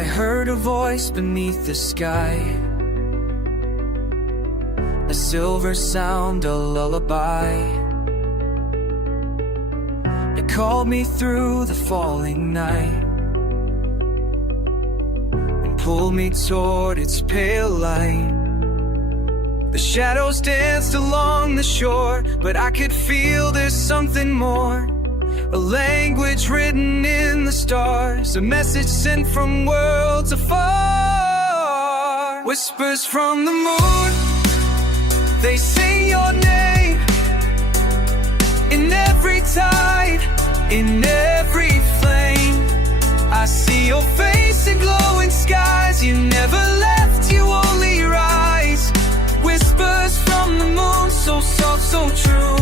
I heard a voice beneath the sky, a silver sound, a lullaby. It called me through the falling night and pulled me toward its pale light. The shadows danced along the shore, but I could feel there's something more. A language written in the stars, a message sent from worlds afar. Whispers from the moon, they sing your name. In every tide, in every flame, I see your face in glowing skies. You never left, you only rise. Whispers from the moon, so soft, so true.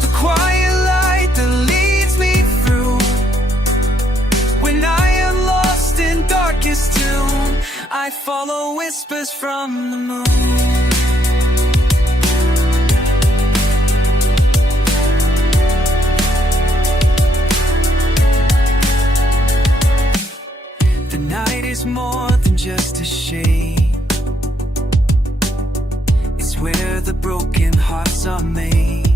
The quiet light that leads me through. When I am lost in darkest tune, I follow whispers from the moon. The night is more than just a shade. It's where the broken hearts are made.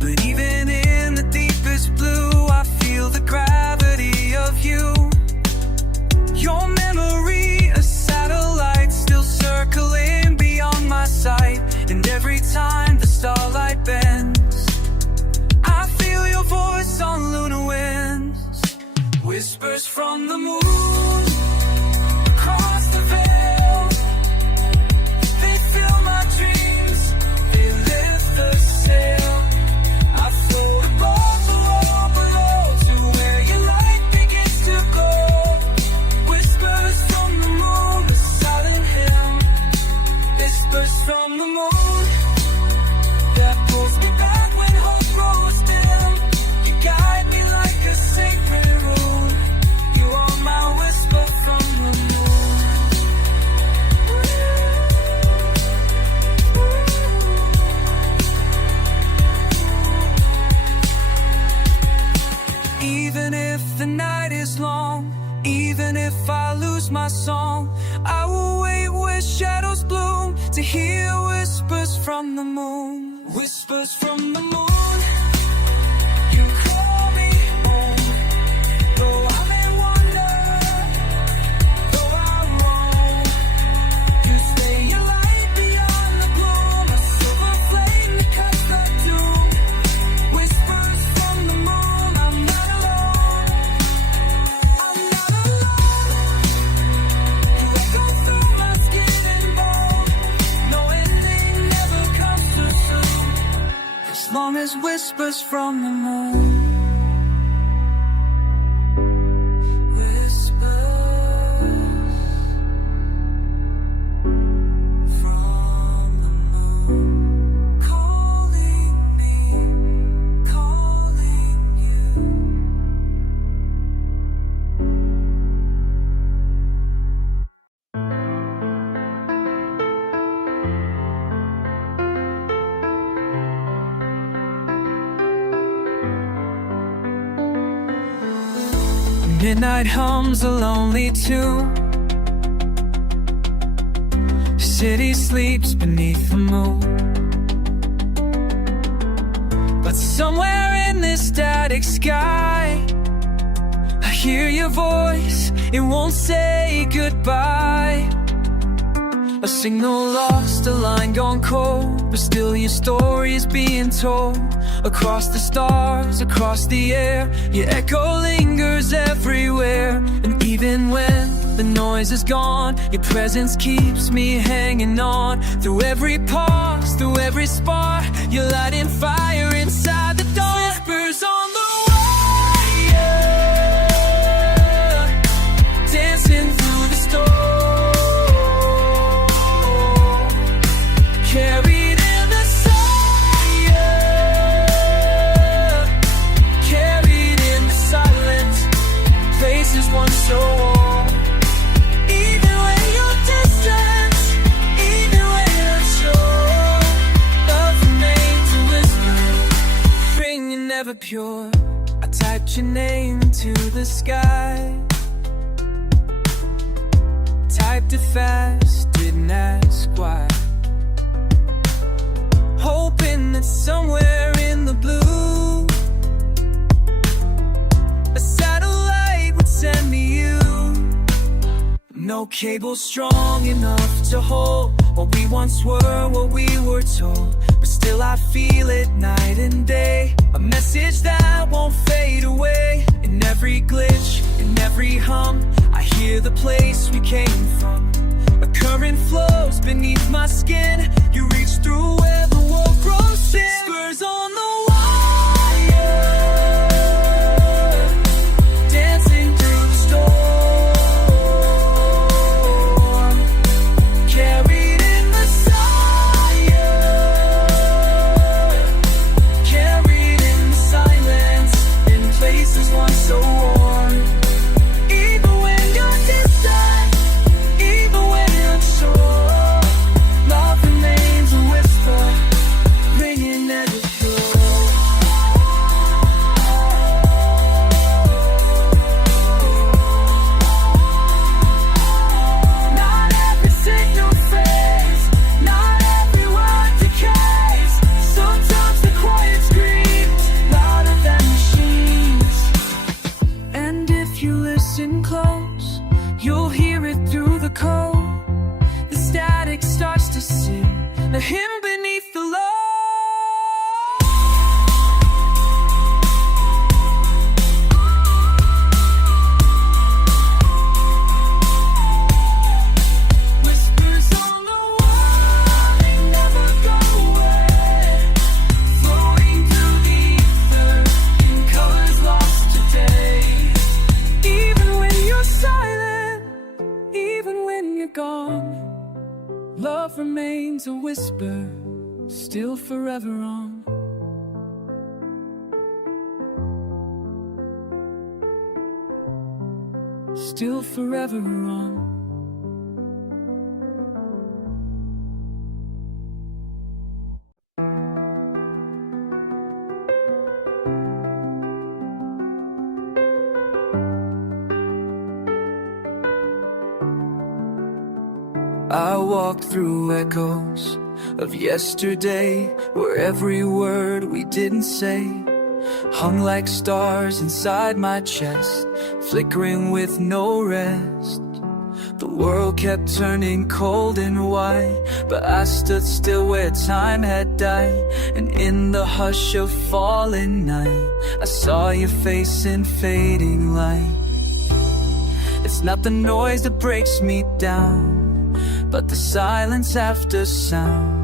But even in the deepest blue, I feel the gravity of you. Your memory, a satellite still circling beyond my sight. And every time the starlight bends, I feel your voice on lunar winds. Whispers from the moon, across the veil. They fill my dreams, they lift the sail. I float above, below, to where your light begins to glow. Whispers from the moon, a silent hymn. Whispers from the moon, that pulls me back when hope grows dim. You guide me like a sacred rune. You are my whisper from the moon. Even if the night is long, even if I lose my song, I will wait where shadows bloom to hear whispers from the moon. Whispers from the moon, you call me home. Though I'm in wonder, though I'm wrong, you stay your light beyond the gloom. A silver flame that cuts the doom. Whispers from the moon, I'm not alone. I'm not alone. You echo through my skin and bone. No ending never comes too soon, as long as whispers from the moon. Midnight hums a lonely tune. City sleeps beneath the moon. But somewhere in this static sky, I hear your voice, it won't say goodbye. A signal lost, a line gone cold, but still your story is being told. Across the stars, across the air, your echo lingers everywhere. And even when the noise is gone, your presence keeps me hanging on. Through every pause, through every spark, you're lighting fire inside the dark. Whispers on the wire, dancing through the storm, carried in the silence, carried in the silence, places once so warm. Even when you're distant, even when you're sure, love remains a whisper, ringing never pure. I typed wrote your name to the sky. Typed it fast, didn't ask why. Hoping that somewhere in the blue a satellite would send me you. No cable strong enough to hold what we once were, what we were told. But still I feel it night and day, a message that won't fade away. In every glitch, in every hum, I hear the place we came from. A current flows beneath my skin. You reach through where the world grows thin. Spurs on the wire, dancing through the storm, carried in the sire, carried in the silence, in places once so warm. Even when you're distant, even when you're unsure, love remains a whisper, ringing at the shore. Not every signal fades, not every word decays. Sometimes the quiet screams louder than machines. And if you listen close, you'll hear it through the code. The static starts to sing, the hymn beneath the low. Whispers on the wall, they never go away, flowing through the ether in colors lost today. Even when you're silent, even when you're gone, love remains a whisper, still forever on. Still forever on. I walked through echoes of yesterday, where every word we didn't say hung like stars inside my chest, flickering with no rest. The world kept turning cold and white, but I stood still where time had died. And in the hush of falling night, I saw your face in fading light. It's not the noise that breaks me down, but the silence after sound.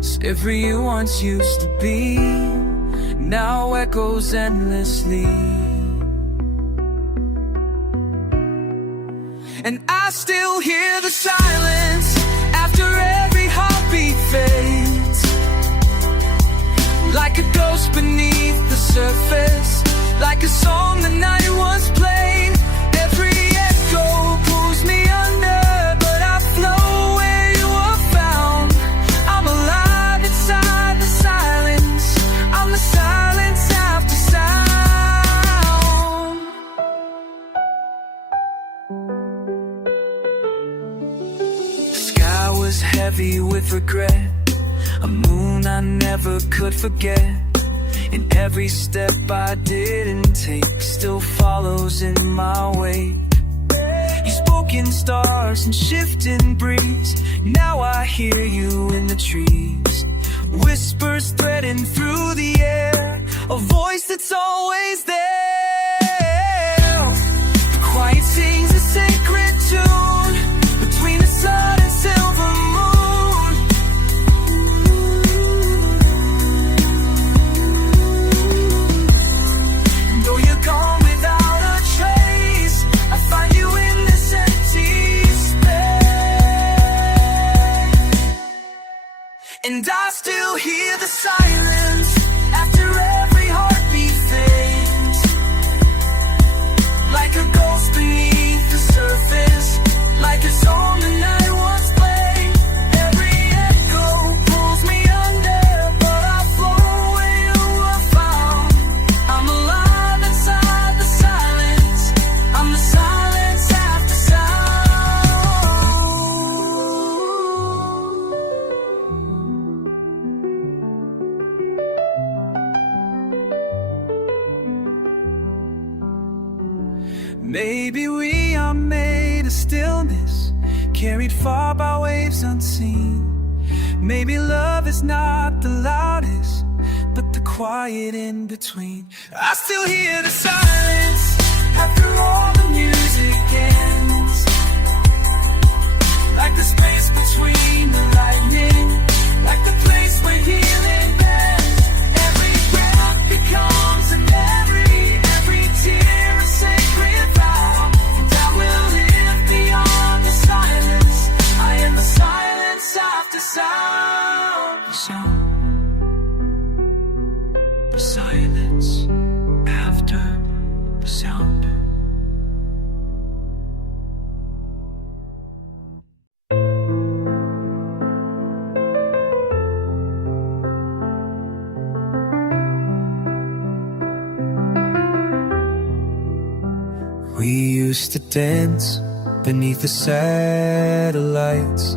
So every you once used to be now echoes endlessly. And I still hear the silence after every heartbeat fades, like a ghost beneath the surface, like a song the night once played. Every echo pulls me under, but I flow where you are found. I'm alive inside the silence, I'm the silence after sound. The sky was heavy with regret, a moon I never could forget. And every step I didn't take still follows in my wake. You spoke in stars and shifting breeze, now I hear you in the trees. Whispers threading through the air, a voice that's always there. The quiet sings a sacred tune between the sun and silver moon. Gone without a trace, I find you in this empty space. And I still hear the silence after every heartbeat fades. Maybe we are made of stillness, carried far by waves unseen. Maybe love is not the loudest, but the quiet in between. I still hear the silence after all the music ends, like the space between the lightning, like the place where healing ends. Every breath becomes a memory, every tear a sacred vow, and I will live beyond the silence. I am the silence after sound. The silence after the sound. We used to dance beneath the satellites,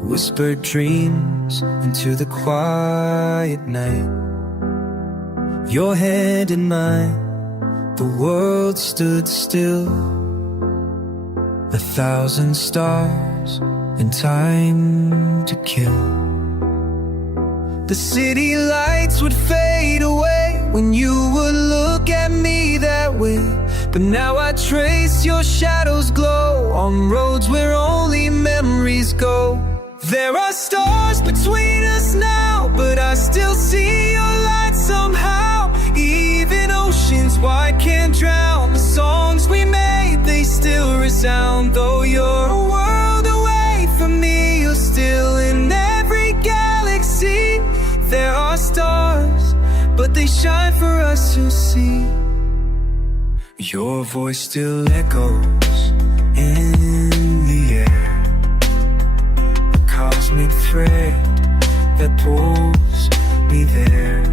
whispered dreams into the quiet night. Your hand in mine, the world stood still. 1,000 stars and time to kill. The city lights would fade away when you would look at me that way. But now I trace your shadows glow on roads where only memories go. There are stars between us now, but I still see your light somehow. Even oceans wide can't drown the songs we made, they still resound. Though you're a world away from me, you're still in every galaxy. There are stars, but they shine for us to see. Your voice still echoes in the air, a cosmic thread that pulls me there.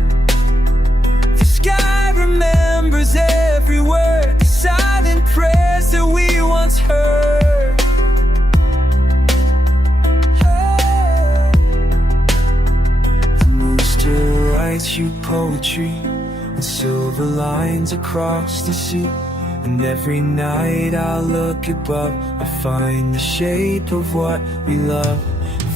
The sky remembers every word, the silent prayers that we once heard. The moon still writes you poetry and silver lines across the sea. And every night I look above, I find the shape of what we love.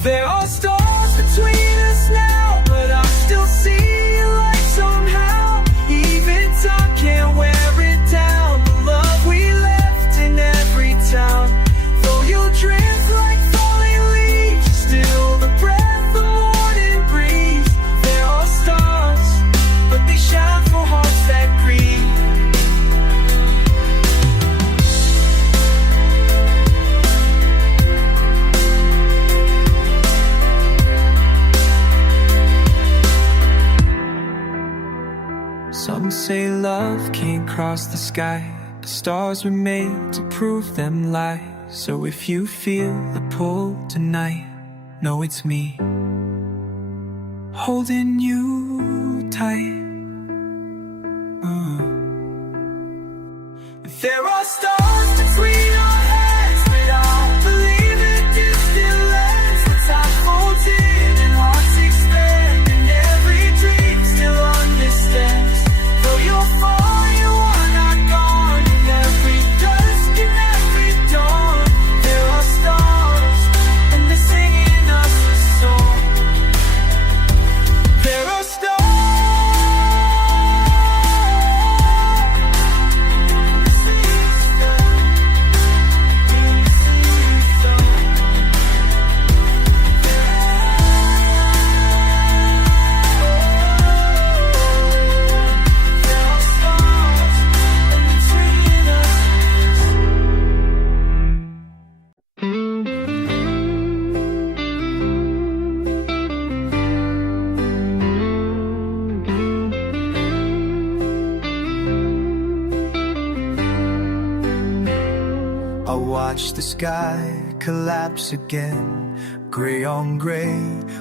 There are stars between us now, but I still see your light somehow. Even time can't wear it down, the love we left in every town. Though you'll drift like falling leaves, still the breath the morning breeze. There are stars, but they shine for hearts that grieve. Some say love can't cross the sky, but stars were made to prove them lie. So if you feel the pull tonight, know it's me, holding you tight. There are stars between our heads, but I'll believe it distant lands. The time folds in and hearts expand, and every dream still understands. Though you're far, you are not gone. In every dusk, in every dawn, there are stars, and they're singing us a song. There are stars. Watch the sky collapse again, gray on gray,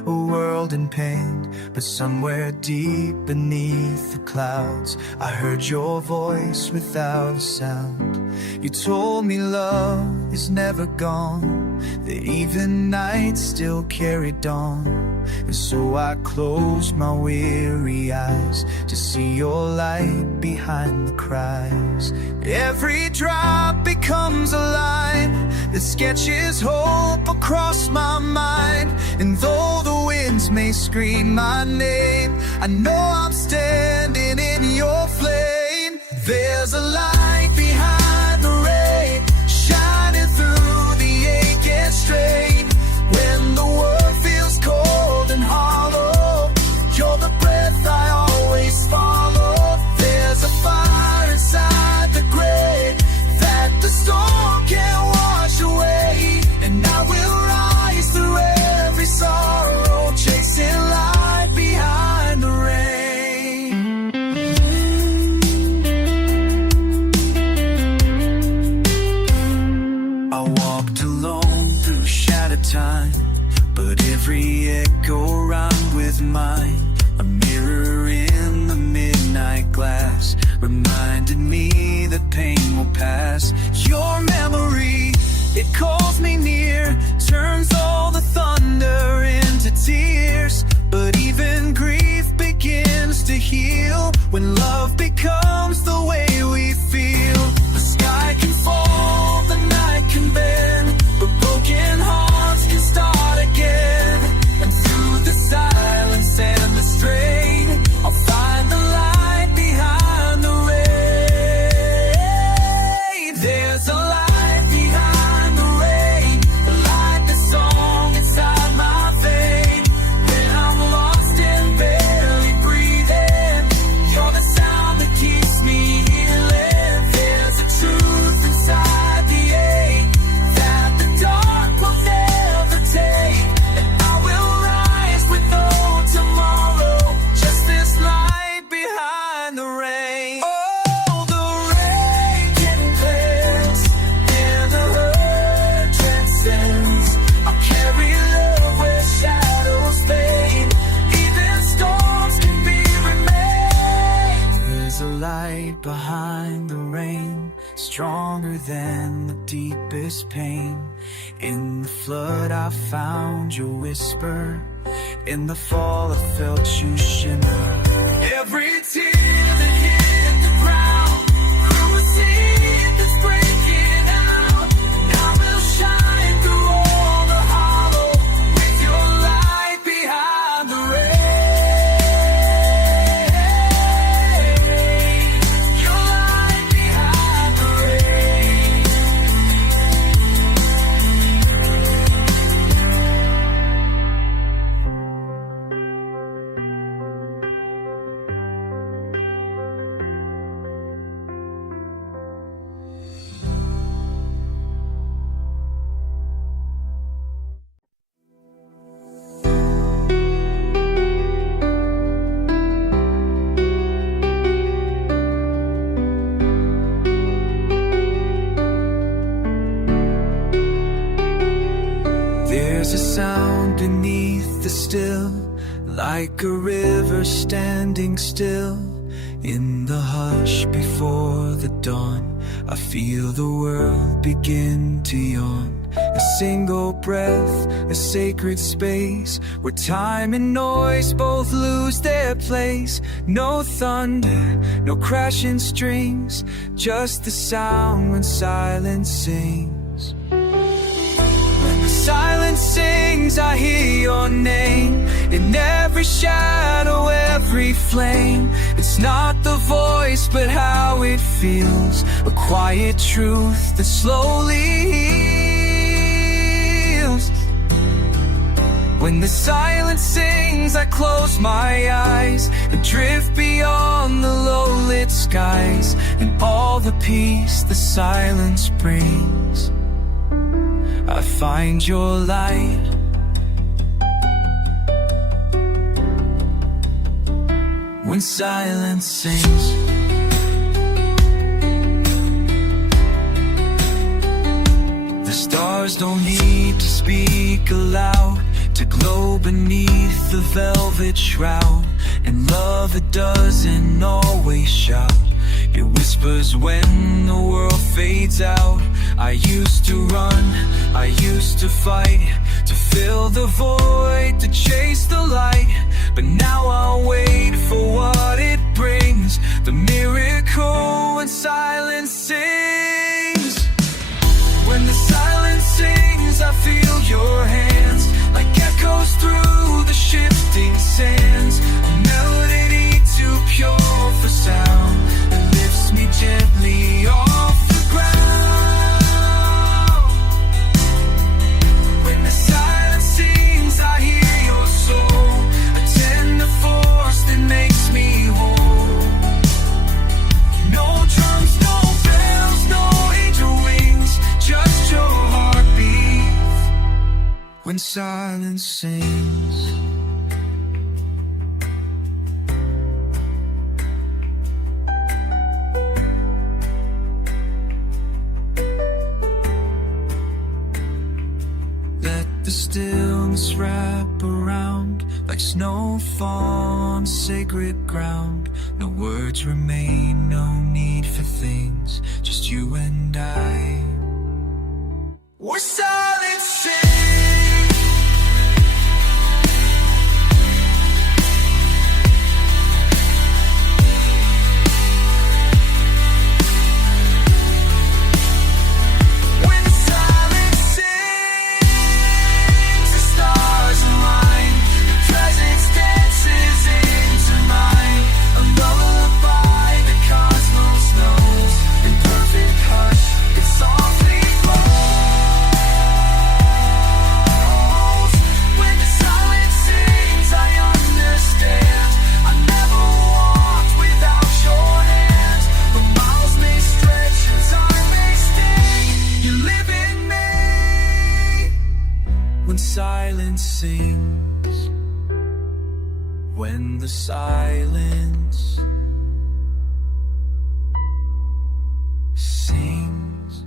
a world in pain. But somewhere deep beneath the clouds, I heard your voice without a sound. You told me love is never gone, that even nights still carry dawn. And so I close my weary eyes to see your light behind the cries. Every drop becomes a line that sketches hope across my mind. And though the winds may scream my name, I know I'm standing in your flame. There's a light behind the rain, shining through the ache and strain. When the world feels cold and hollow, you're the breath I always follow. There's a fire inside the grave that the storm can't wash away. And I will rise through every sorrow, chasing light behind the rain. I walked alone through shattered time, but every echo rhymed with mine. A mirror in the midnight glass reminded me that pain will pass. Your memory, it calls me near, turns all the thunder into tears. But even grief begins to heal when love becomes the way we feel. The sky can fall, the night can bend, but broken hearts can start again. And through the silence and the strain, I'll find the light behind the rain. There's a light behind the rain, like the song inside my vein. When I'm lost and barely breathing, you're the sound that keeps me healing. There's a truth inside the ache that the dark will never take. And I will rise with no tomorrow, just this light behind the rain. Oh, the rain can cleanse, and the hurt transcends. I'll carry love where shadows fade, even storms can be remained. There's a light behind the rain, stronger than the deepest pain. In the flood I found your whisper, in the fall I felt you shimmer. Every tear that hit the ground, through a seed that's breaking out, now will shine through all the hollow, with your light behind the rain. Your light behind the rain. There's a sound beneath the still, like a river standing still. In the hush before the dawn, I feel the world begin to yawn. A single breath, a sacred space, where time and noise both lose their place. No thunder, no crashing strings, just the sound when silence sings. When the silence sings, I hear your name. In every shadow, every flame. It's not the voice, but how it feels. A quiet truth that slowly heals. When the silence sings, I close my eyes and drift beyond the low-lit skies, and all the peace the silence brings. I find your light. When silence sings, the stars don't need to speak aloud. to glow beneath the velvet shroud. And love, it doesn't always shout, it whispers when the world fades out. I used to run, I used to fight, to fill the void, to chase the light. But now I'll wait for what it brings, the miracle when silence sings. When the silence sings, I feel your hands, like echoes through the shifting sands. A melody too pure for sound, that lifts me gently off the ground. When the silence sings, I hear your soul, a tender force that makes me whole. No drums, no bells, no angel wings, just your heartbeat when silence sings. Let the stillness wrap around, like snow on sacred ground. No words remain, no need for things, just you and I. We're silent sing. When silence sings, the stars align, your presence dances into mine. A lullaby the cosmos knows, in perfect hush it softly flows. When the silence sings, I understand, I never walked without your hand. The miles may stretch and time may stay, you live in me. When silence sings, when the silence sings.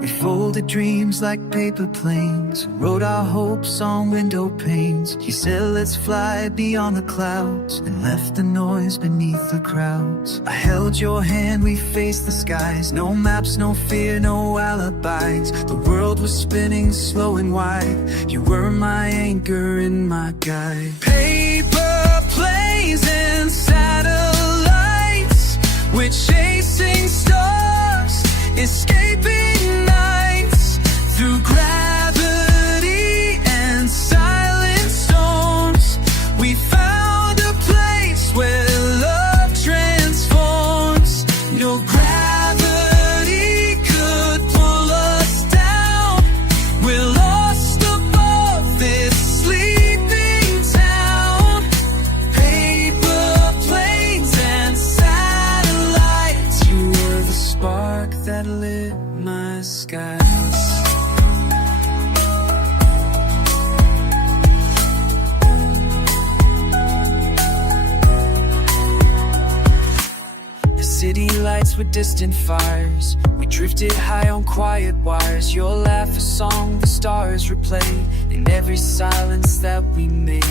We folded dreams like paper planes, wrote our hopes on window panes. He said let's fly beyond the clouds, and left the noise beneath the crowds. I held your hand, we faced the skies, no maps, no fear, no alibis. The world was spinning slow and wide, you were my anchor and my guide. Paper planes and satellites, we're chasing stars, escaping nights, through gravity and silent storms. We found a place where love transforms. No gravity could pull us down, we're lost above this sleeping town. Paper planes and satellites, you were the spark that lit my skies. The city lights were distant fires, we drifted high on quiet wires. Your laugh a song the stars replay, in every silence that we made.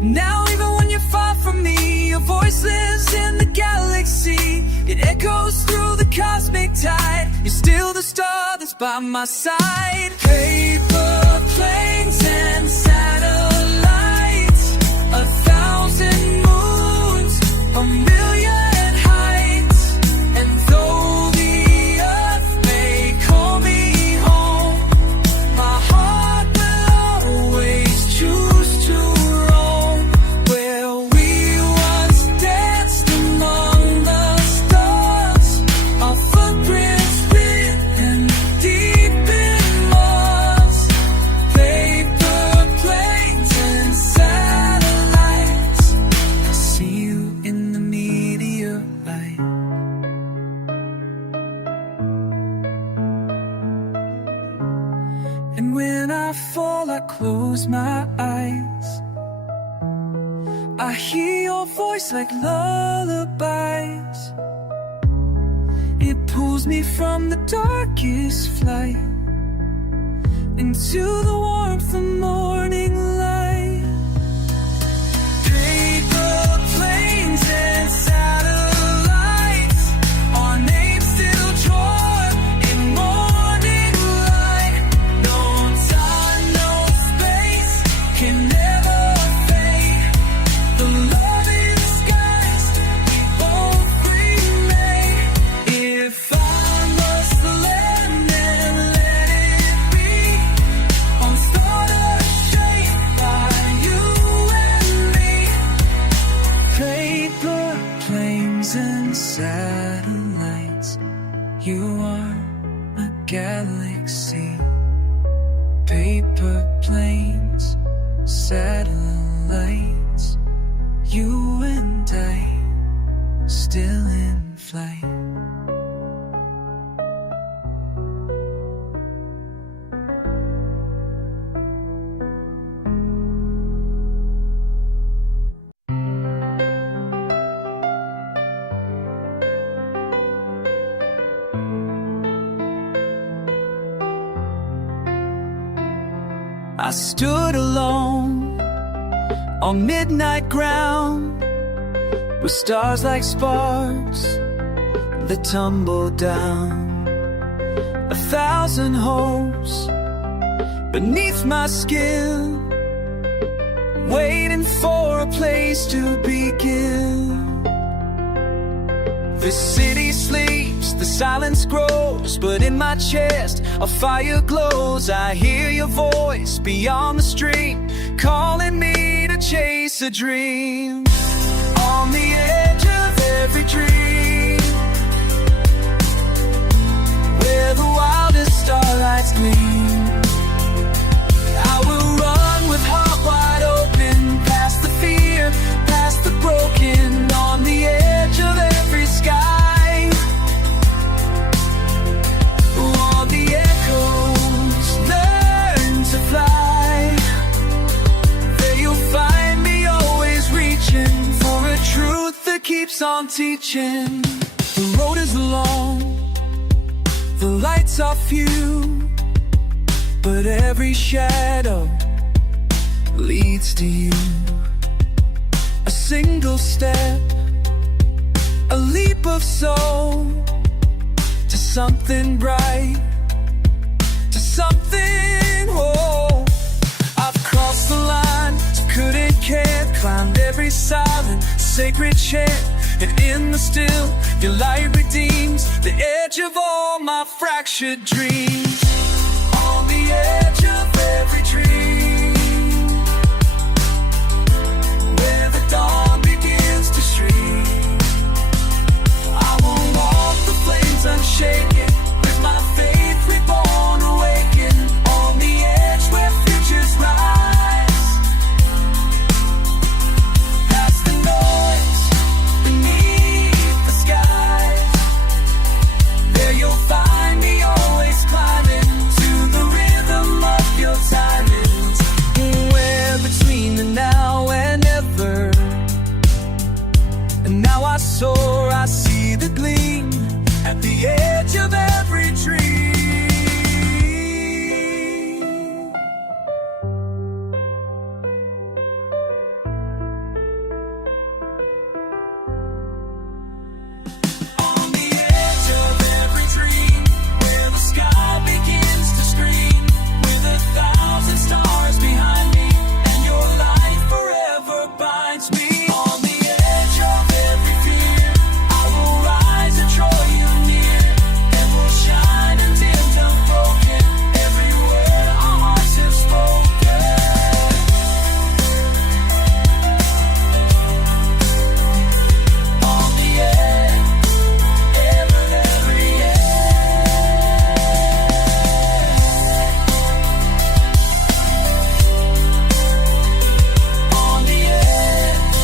Now even when you're far from me, your voice lives in the galaxy. It echoes through the cosmic tide, you're still the star that's by my side. Paper planes and satellites, 1,000 moons, a million heights. And though the earth may call me home, my heart will always choose to roam where we once danced among the stars. Our footprints written deep in Mars. Paper planes and satellites, I see you in the meteorite. And when I fall, I close my eyes. I hear your voice like lullabies. It pulls me from the darkest flight into the warmth of morning light. Paper planes and satellites, our names still drawn in morning light. No time, no space can never fade. The love in the skies we both remade. If I must land and let it be on stardust shaped by you and me. Paper planes and satellites, you are a galaxy. Paper planes, satellites, you and I, still in flight. I stood alone on midnight ground, with stars like sparks that tumble down. 1,000 hopes beneath my skin, waiting for a place to begin. The city sleeps, the silence grows, but in my chest a fire glows. I hear your voice beyond the stream, calling me to chase a dream. On the edge of every dream, where the wildest starlights gleam, I will run with heart wide open, past the fear, past the broken. On the edge of every sky, all the echoes learn to fly. There you'll find me, always reaching for a truth that keeps on teaching. The road is long, the lights are few, but every shadow leads to you. A single step, a leap of soul, to something bright, to something whole. I've crossed the line, couldn't care, climbed every silent, sacred chant, and in the still, your light redeems the edge of all my fractured dreams. On the edge of every dream, where the dawn begins to stream, I will walk the flames unshaken, with my faith reborn, awaken. On the edge where futures rise, past the noise, beneath the skies. There you'll find me, always climbing to the rhythm of your timings. Where between the now and ever, and now I soar, I see the gleam at the edge of every dream. On the edge of every dream, where the sky begins to scream, with 1,000 stars behind me, and your light forever binds me. On the edge of every fear, I will rise and draw you near, and we'll shine until unbroken, every word our hearts have spoken. On the edge, every edge. On the edge.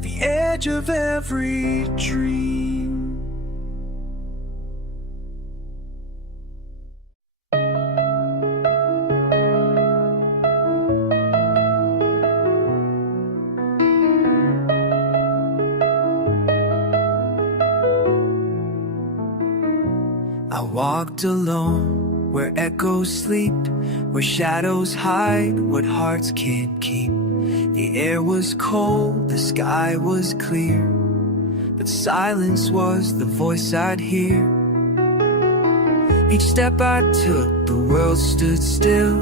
The edge of every dream. walked alone, where echoes sleep, where shadows hide what hearts can't keep. The air was cold, the sky was clear, but silence was the voice I'd hear. Each step I took, the world stood still,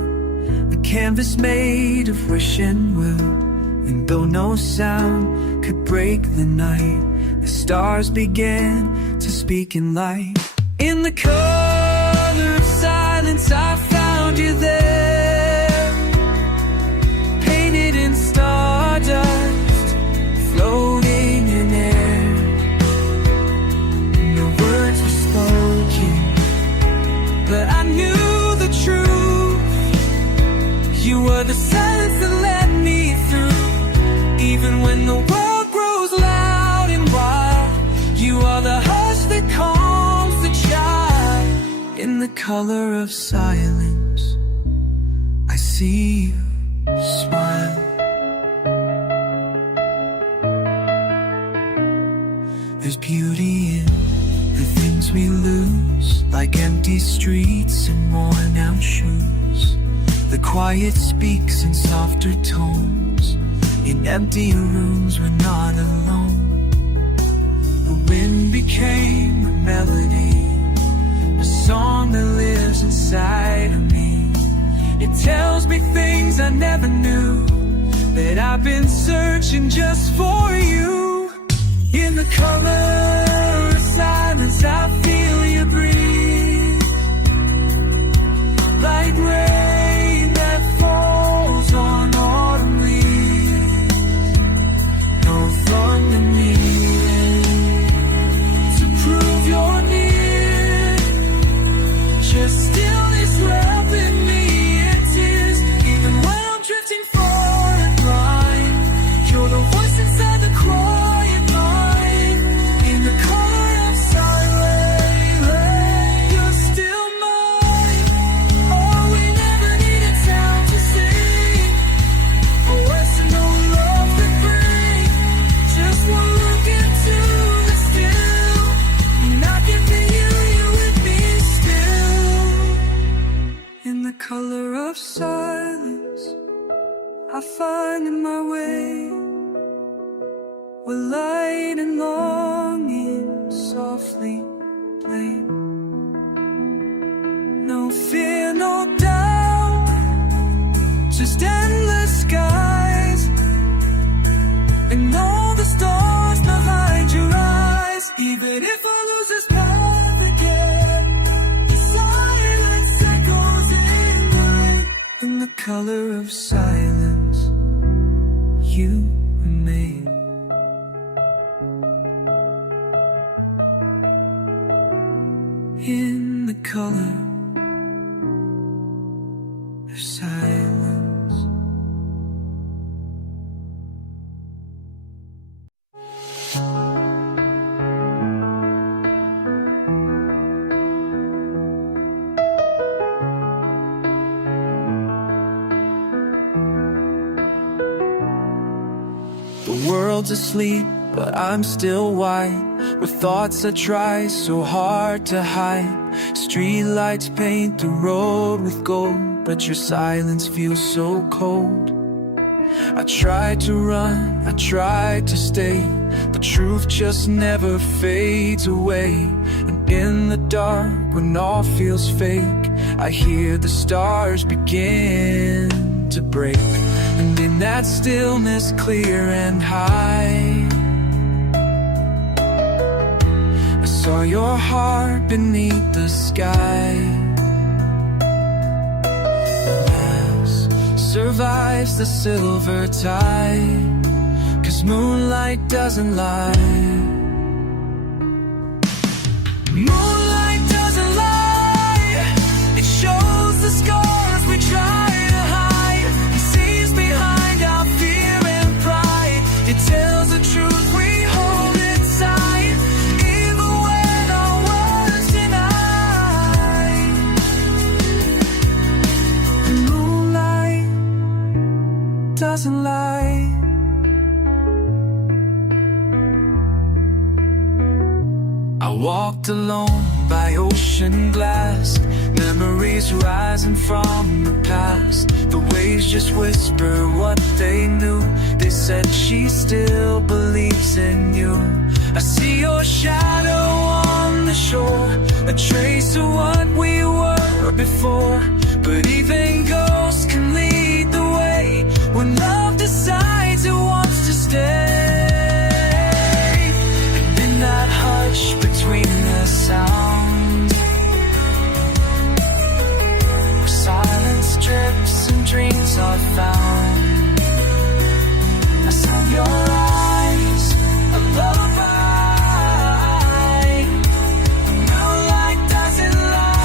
a canvas made of wish and will. And though no sound could break the night, the stars began to speak in light. In the color of silence I found you there, painted in stardust, floating in air. No words were spoken, but I knew the truth. You were the silence that led me through. Even when the world grows loud and wild, you are the hush that calms the child. In the color of silence, I see you smile. There's beauty in the things we lose, like empty streets and worn out shoes. The quiet speaks in softer tones. In empty rooms we're not alone. The wind became a melody, a song that lives inside of me. It tells me things I never knew, that I've been searching just for you. In the color of silence I feel you breathe, like rain that falls on autumn leaves. No thunder needed to prove you're near, just stillness wrapping me in tears. Even when I'm drifting far and blind, you're the voice inside the quiet mind. In the color of silence, you're still mine. Oh, we never needed sound to sing, or words to know love could bring. Just one look into the still, and I can feel you with me still. In the color of silence, I find in my way, where light and longing softly play. No fear, no doubt, just endless skies, and all the stars behind your eyes. Even if I lose this path again, the silence echoes in mine. In the color of silence, you remain. In the color of silence. The world's asleep, but I'm still wide, with thoughts I try so hard to hide. Streetlights paint the road with gold, but your silence feels so cold. I tried to run, I tried to stay, but truth just never fades away. And in the dark, when all feels fake, I hear the stars begin to break. And in that stillness clear and high, I saw your heart beneath the sky. The mask survives the silver tide, 'cause moonlight doesn't lie. Moonlight doesn't lie, it shows the scars we try to hide. It sees behind our fear and pride, it tells the truth we hold inside, even when our words deny. The moonlight doesn't lie. I walked alone by ocean glass, memories rising from the past. The waves just whisper what they knew. They said she still believes in you. I see your shadow on the shore, a trace of what we were before. But even ghosts can lead the way when love decides it wants to stay. And in that hush between the sounds, where silence drips and dreams are found, I saw your eyes, a lullaby. Moonlight doesn't lie.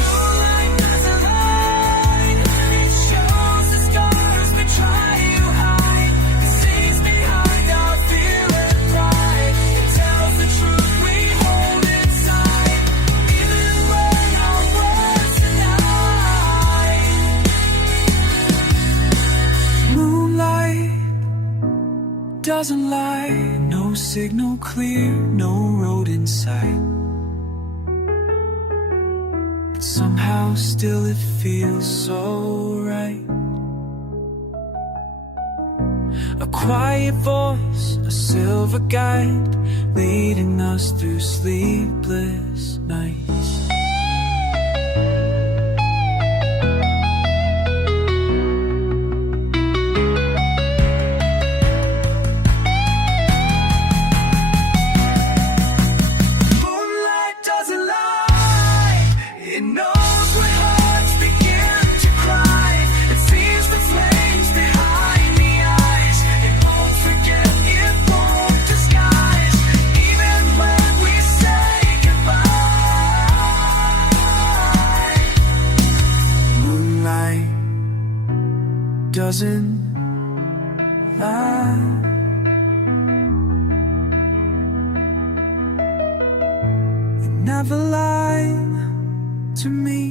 Moonlight doesn't lie. It shows the scars we try to hide. It sees behind our fear and pride. It tells the truth we hold inside, even when our words deny. Moonlight doesn't lie. No signal clear, no road in sight, but somehow still it feels so right. A quiet voice, a silver guide, leading us through sleepless nights. Moonlight doesn't lie. It knows when hearts begin to cry. It sees the flames behind the eyes. It won't forget, it won't disguise, even when we say goodbye. Moonlight doesn't lie. Never lied to me.